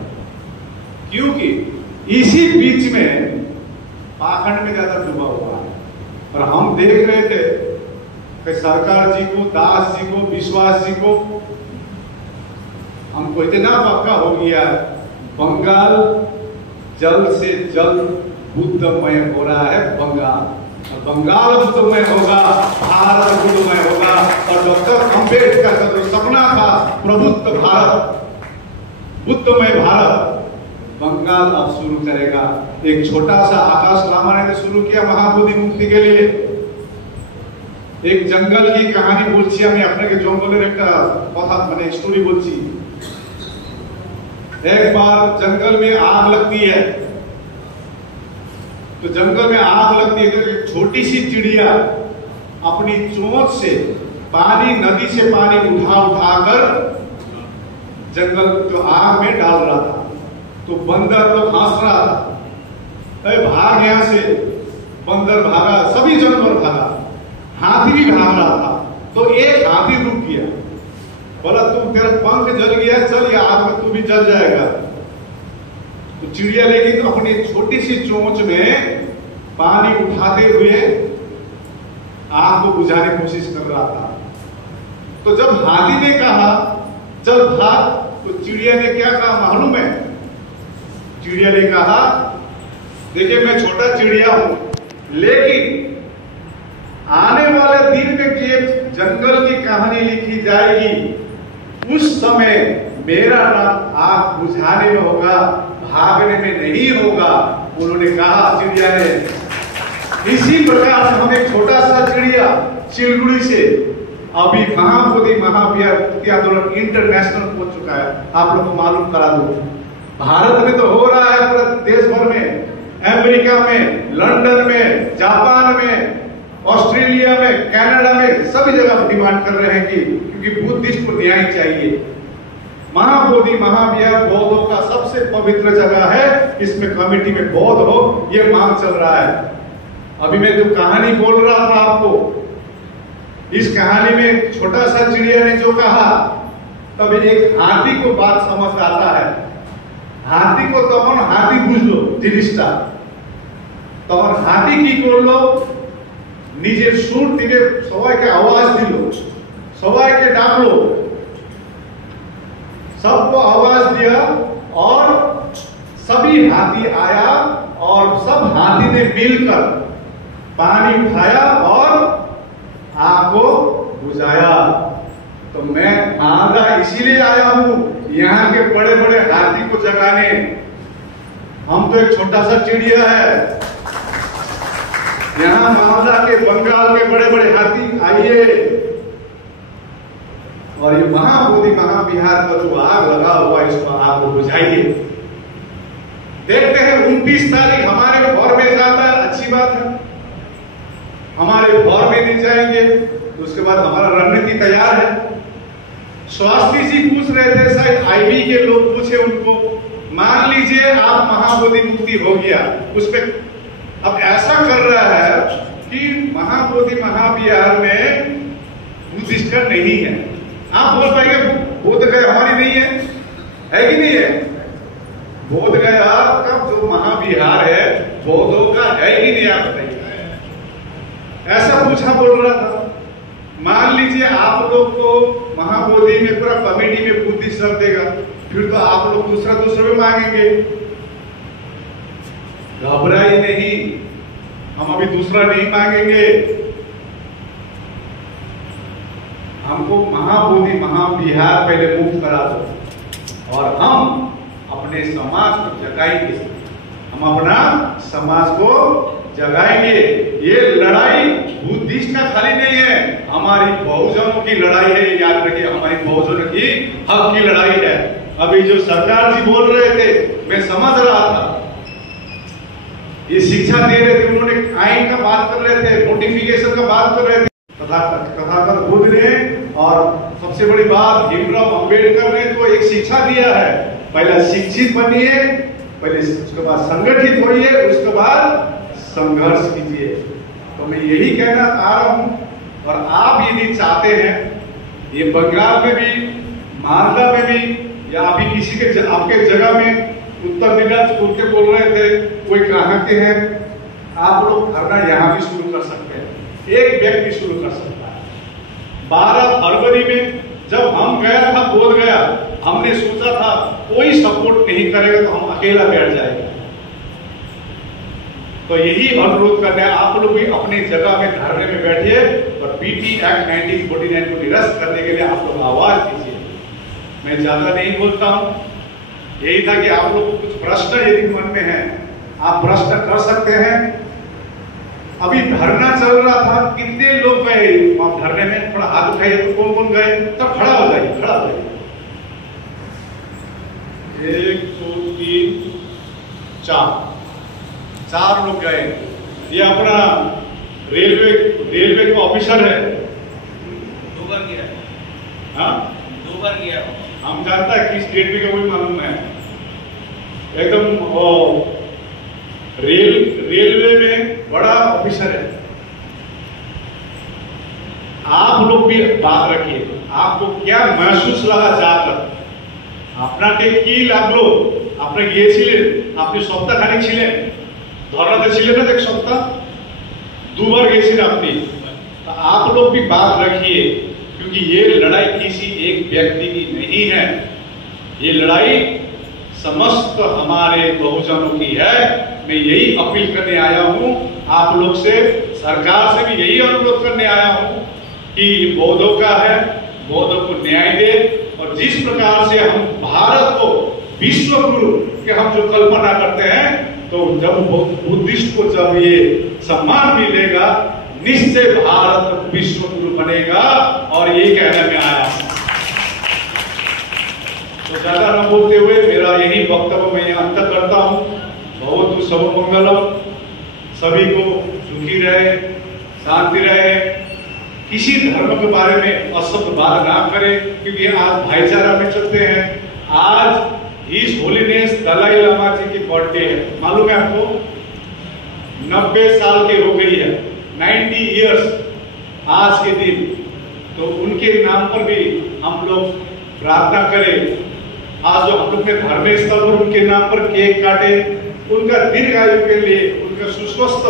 क्योंकि इसी बीच में पाखंड में ज्यादा डूबा हुआ है। और हम देख रहे थे कि सरकार जी को, दास जी को, विश्वास जी को, हमको इतना पक्का हो गया, बंगाल जल्द से जल्द बुद्धमय हो रहा है। बंगाल बुद्धमय होगा, भारत बुद्धमय होगा। और डॉक्टर अंबेडकर का जो सपना था प्रबुद्ध भारत, बुद्धमय भारत, बंगाल अब शुरू करेगा। एक छोटा सा आकाश लामा ने शुरू किया महाबोधि मुक्ति के लिए। एक जंगल की कहानी बोलছি আমি আপনাকে জঙ্গলের একটা কথা মানে स्टोरी बोलছি। एक बार जंगल में आग लगती है, तो जंगल में आग लगती है तो एक छोटी सी चिड़िया अपनी चोंच से पानी, नदी से पानी उठाकर जंगल जो आग में डाल रहा था। तो बंदर तो हंस रहा था, अरे भाग यहां से। बंदर भागा, सभी जानवर भागा, हाथी भी भाग रहा था। तो एक हाथी रुक गया, बोला तू, तेरा पंख जल गया, चल ये आग में तू भी जल जाएगा। तो चिड़िया लेकिन अपनी छोटी सी चोंच में पानी उठाते हुए आग को बुझाने की कोशिश कर रहा था। तो जब हाथी ने कहा चल भाग, तो चिड़िया ने क्या कहा मालूम है? चिड़िया ने कहा, देखिए मैं छोटा चिड़िया हूं, लेकिन आने वाले दिन में जब जंगल की कहानी लिखी जाएगी, उस समय मेरा नाम आग बुझाने में होगा, भागने में नहीं होगा। उन्होंने कहा चिड़िया ने। इसी प्रकार से हम एक छोटा सा चिड़िया सिलगुड़ी से अभी महाबोधि महाविहार मुक्ति आंदोलन इंटरनेशनल पहुंच चुका है। आप लोग को मालूम करा दो, भारत में तो हो रहा है, पूरे देश भर में, अमेरिका में, लंदन में, जापान में, ऑस्ट्रेलिया में, कनाडा में, सभी जगह डिमांड कर रहे हैं कि क्योंकि बुद्धिस्ट को न्याय चाहिए। महाबोधि महाविहार बौद्धों का सबसे पवित्र जगह है, इसमें कमेटी में बौद्ध हो, ये मांग चल रहा है। अभी मैं जो कहानी बोल रहा था आपको, इस कहानी में छोटा सा चिड़िया ने जो कहा, तब एक हाथी को बात समझ आता है। हाथी को तब हाथी बुझ लो जिनिसटा, तब हाथी की করলো, নিজের সুর দিকে সবাইকে आवाज দিল, সবাইকে ডাকলো, सबको आवाज दिया और सभी हाथी आया और सब हाथी ने मिलकर पानी उठाया और आपको बुझाया। तो मैं मालदा इसीलिए आया हूं यहाँ के बड़े बड़े हाथी को जगाने। हम तो एक छोटा सा चिड़िया है। यहाँ मालदा के, बंगाल के बड़े बड़े हाथी आइए और ये महाबोधि महाविहार का जो आग लगा हुआ इसको आप बुझाइए। देखते हैं 29 तारीख हमारे घर में जाता है, अच्छी बात है, हमारे घर में नहीं जाएंगे तो उसके बाद हमारा रणनीति तैयार है। स्वास्थ्य जी पूछ रहे थे, शायद आईबी के लोग पूछे उनको, मान लीजिए आप महाबोधि मुक्ति हो गया, उस पर अब ऐसा कर रहा है कि महाबोधि महाविहार में बुद्धिस्ट का नहीं है। आप बोल पाएंगे बोध गया हमारी नहीं है कि नहीं है? बोध गया का जो महाविहार है बौद्धों का है ही नहीं, आप बताइए। ऐसा पूछा बोल रहा था। मान लीजिए आप लोग को महाबोधि में पूरा कमेटी में बुद्धिस्ट रख देगा, फिर तो आप लोग दूसरा में मांगेंगे। घबराइए नहीं, हम अभी दूसरा नहीं मांगेंगे। हमको महाबोधि महाविहार पहले मुक्त करा दो और हम अपने समाज को जगाएंगे। हम अपना समाज को जगाएंगे। ये लड़ाई बुद्धिस्ट का खाली नहीं है, हमारी बहुजनों की लड़ाई है। याद रखिए, हमारी बहुजनों की हक की लड़ाई है। अभी जो सरकार जी बोल रहे थे, मैं समझ रहा था, ये शिक्षा दे रहे थे, उन्होंने आइन का बात कर रहे थे, नोटिफिकेशन का बात कर रहे थे, तथागत बुद्ध ने और सबसे बड़ी बात भीमराव अंबेडकर ने तो एक शिक्षा दिया है, पहले शिक्षित बनिए, पहले उसके बाद संगठित होइए, उसके बाद संघर्ष कीजिए। तो मैं यही कहना चाह रहा हूं। और आप यदि चाहते हैं, ये बंगाल में भी, मालदा में भी, या अभी किसी के आपके जगह में उत्तर दिनाजपुर के बोल रहे थे, कोई कहाँ के हैं, आप लोग धरना यहाँ भी शुरू कर सकते हैं। एक व्यक्ति शुरू कर सकता है। 12 फरवरी में जब हम गया था बोध गया, हमने सोचा था कोई सपोर्ट नहीं करेगा तो हम अकेला बैठ जाएगा। तो यही अनुरोध करना है, आप लोग भी अपने जगह में धरने में बैठिए और पीटी एक्ट 1949 को निरस्त करने के लिए आप लोग आवाज दीजिए। मैं ज्यादा नहीं बोलता हूं, यही था कि आप लोग को कुछ प्रश्न यदि मन में है, आप प्रश्न कर सकते हैं। अभी धरना चल रहा था, कितने लोग गए आप धरने में? थोड़ा हाथ उठाइए तो कौन कौन गए? तब खड़ा हो जाइए, खड़ा हो जाइए। 1 2 3 4 लोग गए। ये अपना रेलवे का ऑफिसर है। 2 बार गया। हाँ, 2 बार गया। हम जानता है किस स्टेट में का वही मालूम है। एकदम रेलवे में बड़ा ऑफिसर है। आप लोग भी बात रखिए, आपको क्या महसूस लगा जाकर? আপনাকে কি লাগলো? আপনি গিয়েছিলেন, আপনি সপ্তাহখানেক ছিলেন ধর্নাতে, ছিলেন না? এক সপ্তাহ 2 बार গিয়েছিলেন আপনি। तो आप लोग भी बात रखिए, क्योंकि ये लड़ाई किसी एक व्यक्ति की नहीं है, ये लड़ाई समस्त हमारे बहुजनों की है। मैं यही अपील करने आया हूं आप लोग से, सरकार से भी यही अनुरोध करने आया हूं कि बौद्धों का है, बौद्धों को न्याय दे। और जिस प्रकार से हम भारत को विश्व गुरु के हम जो कल्पना करते हैं, तो जब बुद्धिस्ट को जब ये सम्मान मिलेगा, निश्चय भारत विश्व गुरु बनेगा। और ये कहने में आया। तो ज्यादा न बोलते हुए मेरा यही वक्तव्य मैं यहाँ अंत करता हूँ। बहुत सब मंगलम, सभी को सुखी रहे, शांति रहे, किसी धर्म के बारे में अशब्द बात ना करें, क्योंकि आज भाईचारा में चलते हैं। आज हिज होलीनेस दलाई लामा जी की बर्थडे है, मालूम है आपको? 90 साल के हो गई है, 90 इयर्स आज के दिन। तो उनके नाम पर भी हम लोग प्रार्थना करें। आज जो हम लोग ने धर्म स्थल पर उनके नाम पर केक काटे, उनका दीर्घायु के लिए, उनका सुस्वस्थ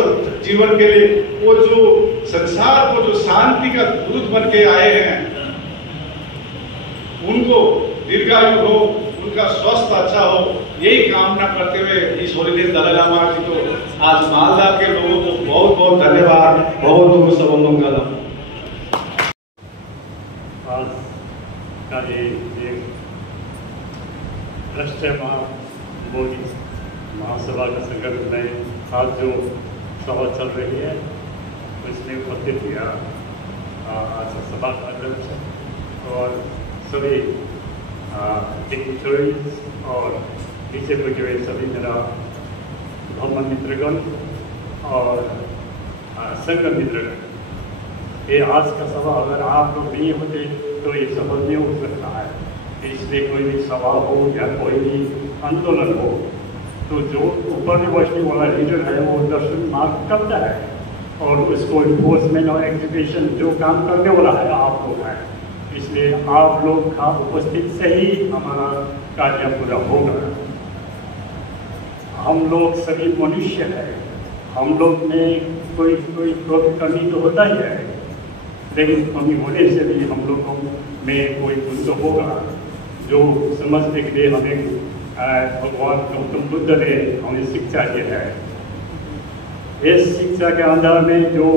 जीवन के लिए, वो जो संसार को जो शांति का दूत बन के आए हैं, उनको दीर्घायु हो, उनका स्वास्थ्य अच्छा हो, यही कामना करते हुए इस होलीडेज दलाई लामा जी को, आज मालदा के लोगों को बहुत बहुत धन्यवाद। बहुत बहुत शुभ मंगलम। आज का ये राष्ट्रीय मोदी महासभा का संगठन में आज जो सभा चल रही है उसमें उपस्थित किया आज सभा का अध्यक्ष और सभी डिग्निटरीज और नीचे बैठे हुए सभी मेरा धर्म मित्रगण और संघ मित्रगण। ये आज का सभा अगर आप लोग नहीं होते तो ये सफल नहीं हो सकता है। इसलिए कोई भी सभा हो या कोई भी आंदोलन हो तो जो ऊपर में बैठने वाला लीडर है वो दर्शन मार्ग करता है और उसको इन्फोर्समेंट और एग्जीक्यूशन जो काम करने वाला है आप लोग हैं। इसलिए आप लोग का उपस्थित से ही हमारा कार्य पूरा होगा। हम लोग सभी मनुष्य हैं, हम लोग में कोई कमी तो होता ही है, लेकिन कमी होने से भी हम लोगों में कोई गुण तो होगा जो समझने के लिए हमें भगवान गौतम बुद्ध ने हमें शिक्षा दी है। इस शिक्षा के अंदर में जो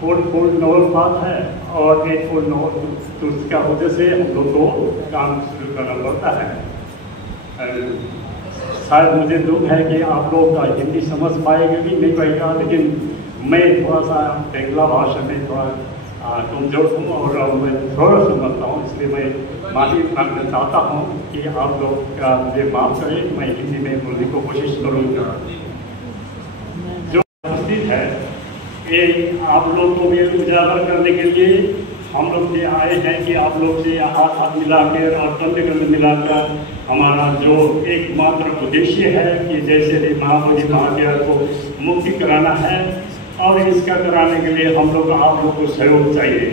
फोर नॉवल बात है और 8 नॉवल तो उसका वजह से हम लोग को काम शुरू करना पड़ता है। शायद मुझे दुख है कि आप लोग का हिंदी समझ पाएगा भी नहीं पाएगा, लेकिन मैं थोड़ा सा बंगला भाषा में थोड़ा कमजोर हूँ और मैं थोड़ा समझता हूँ, इसलिए मैं माफी मांगना चाहता हूँ कि आप लोग का मुझे माफ करें। मैं हिंदी में बोलने को कोशिश करूँगा। जो उपस्थित है ये आप लोग को भी उजागर करने के लिए हम लोग से आए हैं कि आप लोग से हाथ मिलाकर और कंधे मिलाकर हमारा जो एकमात्र उद्देश्य है कि जैसे भी महाबोधि महात्या को मुक्ति कराना है और इसका कराने के लिए हम लोग आप लोग को सहयोग चाहिए।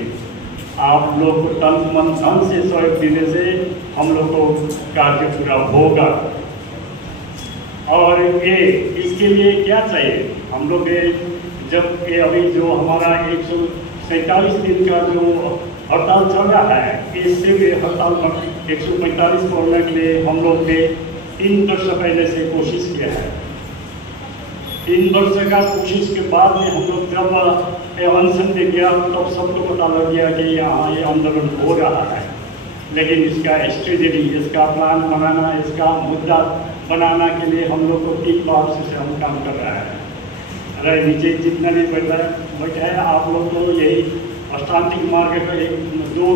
आप लोग को तन मन धन से सहयोग देने से हम लोग को कार्य पूरा होगा। और ये इसके लिए क्या चाहिए हम लोग जब ये अभी जो हमारा 147 दिन का जो हड़ताल चल रहा है, इससे भी हड़ताल 145 तोड़ने के लिए हम लोग ने 3 वर्ष पहले से कोशिश किया है। 3 वर्ष का कोशिश के बाद में हम लोग जब अनशन में गया तब सबको पता लग गया कि यहाँ ये आंदोलन हो रहा है, लेकिन इसका स्ट्रेटेजी, इसका प्लान बनाना, इसका मुद्दा बनाना के लिए हम लोग को 3 बार से हम काम कर रहा है। अरे नीचे जितना भी बैठा है आप लोग को यही अष्टांगिक मार्ग का दो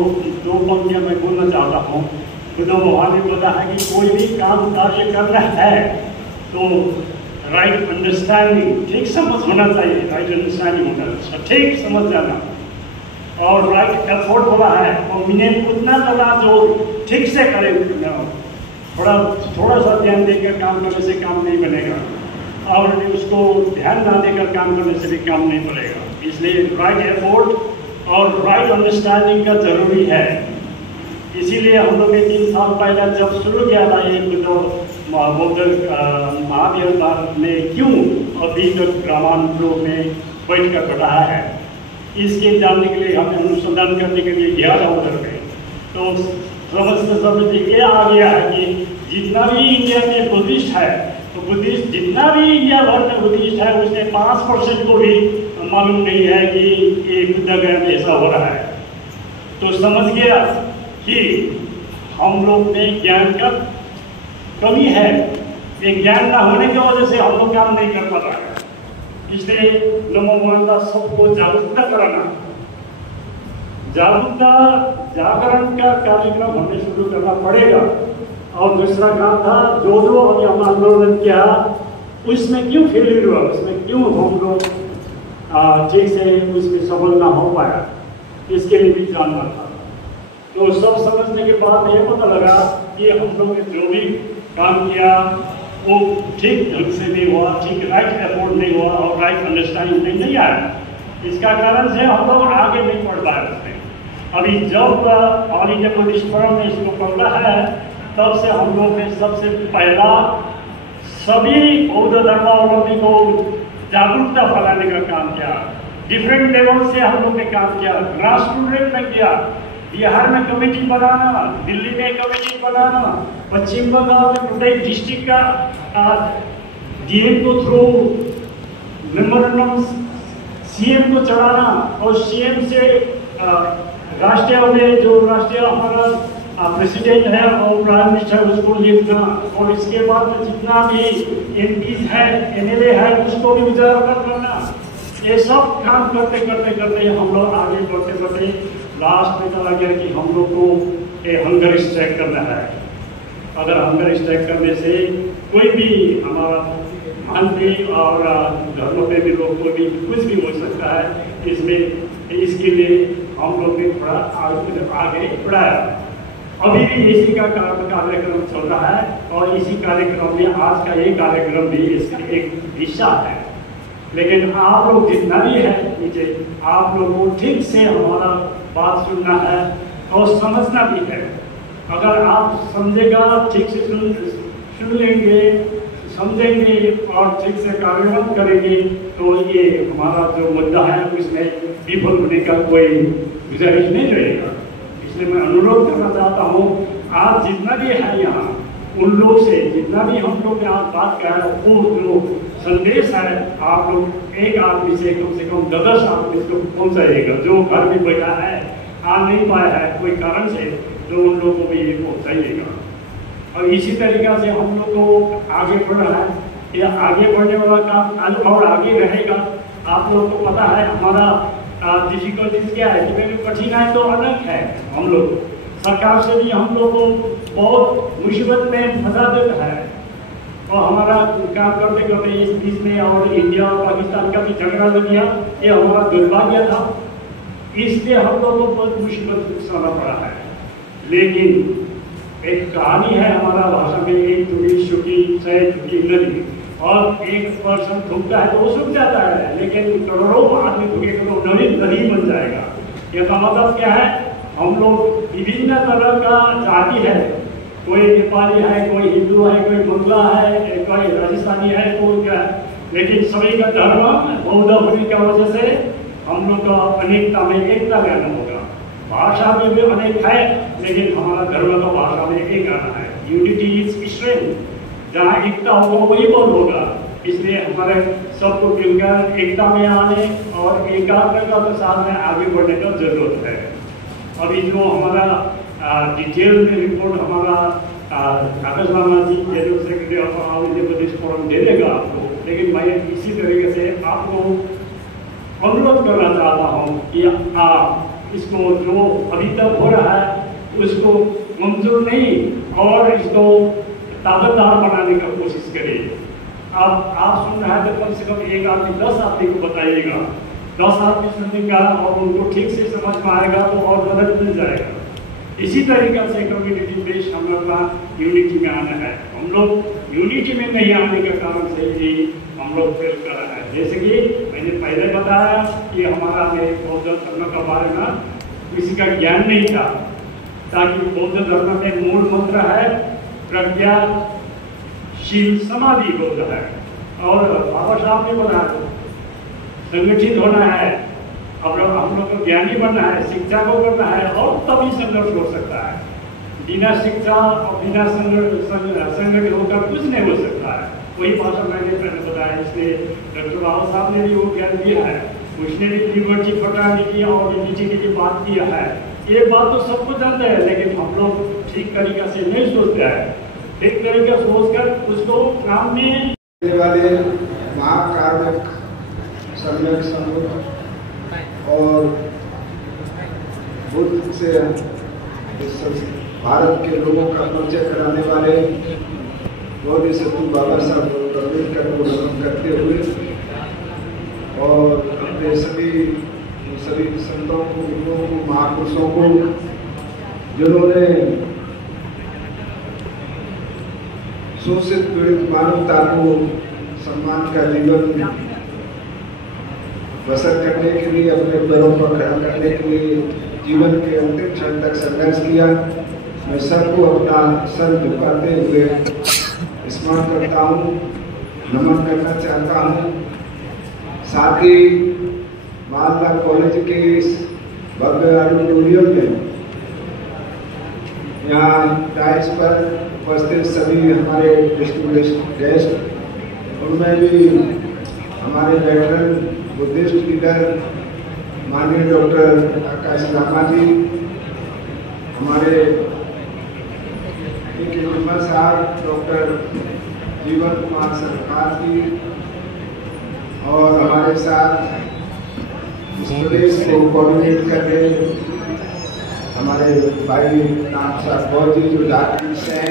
पंक्तियाँ मैं बोलना चाहता हूँ। तो वहाँ भी बोला है कि कोई भी काम कार्य करना है तो राइट अंडरस्टैंडिंग, ठीक समझ होना चाहिए, राइट अंडरस्टैंडिंग होना चाहिए, ठीक समझ जाना, और राइट एफर्ट बोला है और मिनिमम उतना करना जो ठीक से करे। थोड़ा सा ध्यान देकर काम करने से काम नहीं बनेगा और उसको ध्यान ना देकर काम करने से भी काम नहीं पड़ेगा। इसलिए राइट एफर्ट और राइट अंडरस्टैंडिंग का जरूरी है। इसीलिए हम लोग 3 साल पहले जब शुरू किया था ये तो बौद्ध महावीर में क्यों अभी तक ग्रामांतरों में बैठ कर रहा है, इसके जानने के लिए हमें अनुसंधान करने के लिए गया था उधर में। तो समझते ये आ गया है कि जितना भी इंडिया में बुद्धिस्ट है तो बुद्धिस्ट जितना भी इंडिया भर में बुद्धिस्ट है उसने 5% को भी मालूम नहीं है कि ये बुद्धगया में ऐसा हो रहा है। तो समझ गया कि हम लोग में ज्ञान का कमी है, एक ज्ञान ना होने की वजह से हम लोग काम नहीं कर पा रहा है। इसलिए नंबर 1 था सबको जागरूकता कराना, जागरण का कार्यक्रम हमें शुरू करना पड़ेगा। और दूसरा काम था जो अभी हम आंदोलन किया उसमें क्यों फेलियर हुआ, उसमें क्यों हम लोग ठीक से उसमें सफल ना हो पाया, इसके लिए भी जानना था। तो सब समझने के बाद ये पता लगा कि हम लोग ने जो भी काम किया वो ठीक ढंग से नहीं हुआ, ठीक राइट एफर्ट नहीं हुआ और राइट अंडरस्टैंडिंग नहीं आया। इसका कारण से हम लोग आगे नहीं बढ़ पाए उसमें। अभी जब ऑल इंडिया बुद्धिस्ट फोरम ने इसको पकड़ा है तब से हम लोग ने सबसे पहला सभी बौद्ध धर्मावलंबी को जागरूकता फैलाने का काम किया। डिफरेंट लेवल से हम लोग ने काम किया, ग्रास रूट में किया, बिहार में कमेटी बनाना, दिल्ली में कमेटी बनाना, पश्चिम बंगाल में प्रत्येक डिस्ट्रिक्ट का डीएम को थ्रू मेमोरेंडम सीएम को चढ़ाना और सीएम से राष्ट्रीय में जो राष्ट्रीय हमारा प्रेसिडेंट है और प्राइम मिनिस्टर उसको लिखना, और इसके बाद जितना भी MP है, MLA है, उसको भी विचार करना। ये सब काम करते करते करते हम लोग आगे बढ़ते बढ़ते लास्ट में चला गया कि हम लोग को हंगर स्ट्राइक करना है। अगर हंगर स्ट्राइक करने से कोई भी हमारा मंत्री और धर्म पे भी लोग कोई भी कुछ भी हो सकता है, इसमें इसके लिए हम लोग ने थोड़ा आगे बढ़ाया। अभी भी इसी का कार्यक्रम चल रहा है और इसी कार्यक्रम में आज का ये कार्यक्रम भी इसका एक हिस्सा है। लेकिन आप लोग जितना भी है नीचे, आप लोगों को ठीक से हमारा बात सुनना है और समझना भी है। अगर आप समझेगा, ठीक से सुन लेंगे, समझेंगे और ठीक से कार्यान्वयन करेंगे तो ये हमारा जो मुद्दा है उसमें विफल होने का कोई गुजारिश नहीं रहेगा। इसलिए मैं अनुरोध करना चाहता हूँ, आप जितना भी है यहाँ उन लोग से, जितना भी हम लोग यहाँ बात कर रहे हैं, वो जो संदेश है आप लोग एक आदमी से कम 10 आदमी को पहुँचाइएगा। जो घर में बैठा है, आ नहीं पाया है कोई कारण से, तो उन लोगों को भी ये पहुँचाइएगा। और इसी तरीका से हम लोग को आगे बढ़ रहा है। ये आगे बढ़ने वाला काम और आगे रहेगा। आप लोगों को पता है हमारा डिफिकल्टीज क्या है, कि कठिनाई तो अलग है। हम लोग सरकार से भी हम लोग को बहुत मुसीबत में फंसा देता है, और हमारा काम करते करते इस बीच में और इंडिया और पाकिस्तान का भी झगड़ा लग गया। ये हमारा दुर्भाग्य था, इसलिए हम लोग को बहुत मुसीबत सहना पड़ा है। लेकिन एक कहानी है हमारा भाषा में, एक टूटी सूखी सह टूटी नदी, और एक पर्सन थूकता है तो वो सूख जाता है, लेकिन करोड़ों आदमी थूकेगा तो नदी बन जाएगा। यह का मतलब क्या है, हम लोग विभिन्न तरह का जाति है, कोई नेपाली है, कोई हिंदू है, कोई मंगला है, कोई राजस्थानी है, कोई क्या है, लेकिन सभी का धर्म बौद्ध होने की वजह से हम लोग का अनेकता में एकता रहना होगा। भाषा में भी अनेक है, लेकिन हमारा धर्म का भाषा में एक आना है। यूनिटी इज स्ट्रेंथ, जहाँ एकता होगा वही बल होगा। इसलिए हमारे सबको मिलकर एकता में आने और एकाग्रता के साथ में आगे बढ़ने का जरूरत है। अभी जो हमारा डिटेल में रिपोर्ट हमारा Aakash Verma ji general secretary of All India Pradesh Forum दे देगा आपको, लेकिन मैं इसी तरीके से आपको अनुरोध करना चाहता हूँ कि आप इसको जो अभी तक हो रहा है उसको मंजूर नहीं और इसको ताकतदार बनाने का कोशिश करिए। अब आप सुन रहे हैं तो कम से कम एक आदमी 10 आदमी को बताइएगा, 10 आदमी सुनेगा और उनको ठीक से समझ में आएगा तो और मदद मिल जाएगा। इसी तरीका से कम्युनिटी बेस्ड हम लोग का यूनिटी में आना है। हम लोग यूनिटी में नहीं आने का कारण से ही हम लोग फेल कर रहे हैं। जैसे कि मैंने पहले बताया कि हमारा बौद्ध धर्म के बारे में किसी का ज्ञान नहीं था, ताकि बौद्ध धर्म में मूल मंत्र है प्रज्ञाशील समाधि बौद्ध है, और बाबा साहब ने बताया संगठित होना है, अब हम लोग को ज्ञानी बनना है, शिक्षा को करना है, और तभी संघर्ष हो सकता है। बिना शिक्षा और बिना संगठित होकर कुछ नहीं हो सकता है। वही भाषा मैंने पहले बताया। इसलिए डॉक्टर बाबा साहब ने भी वो ज्ञान दिया है, उसने भी लिबर्टी फर्टर्निटी और यूनिटी की जो बात किया है, ये बात तो सबको जानते हैं, लेकिन हम लोग ठीक तरीका से नहीं सोचते हैं। ठीक तरीका सोचकर उसको काम में वाले महाकाव्य सम्यक संघ और बुद्ध से भारत के लोगों का परिचय कराने वाले गौरी सतु बाबा साहब अम्बेडकर को नमन करते हुए और अपने सभी संतों को, गुरुओं को, महापुरुषों को जिन्होंने शोषित पीड़ित मानवता को सम्मान का जीवन बसर करने के लिए, अपने पैरों पर खड़ा करने के लिए जीवन के अंतिम क्षण तक संघर्ष किया। मैं सबको अपना सर झुकाते हुए स्मरण करता हूँ, नमन करना चाहता हूँ। साथ ही मालदा कॉलेज के इस भव्य ऑडिटोरियम में यहाँ टाइल्स पर उपस्थित सभी हमारे डिस्टिंग्विश्ड गेस्ट, उनमें भी हमारे वेटरन बुद्धिस्ट लीडर माननीय डॉक्टर आकाश लामा जी, हमारे साहब डॉक्टर जीवन कुमार सरकार जी, और हमारे साथ इस प्रदेश को कोऑर्डिनेट कर रहे हमारे भाई नाम साहब जी जो डायरेक्टर हैं,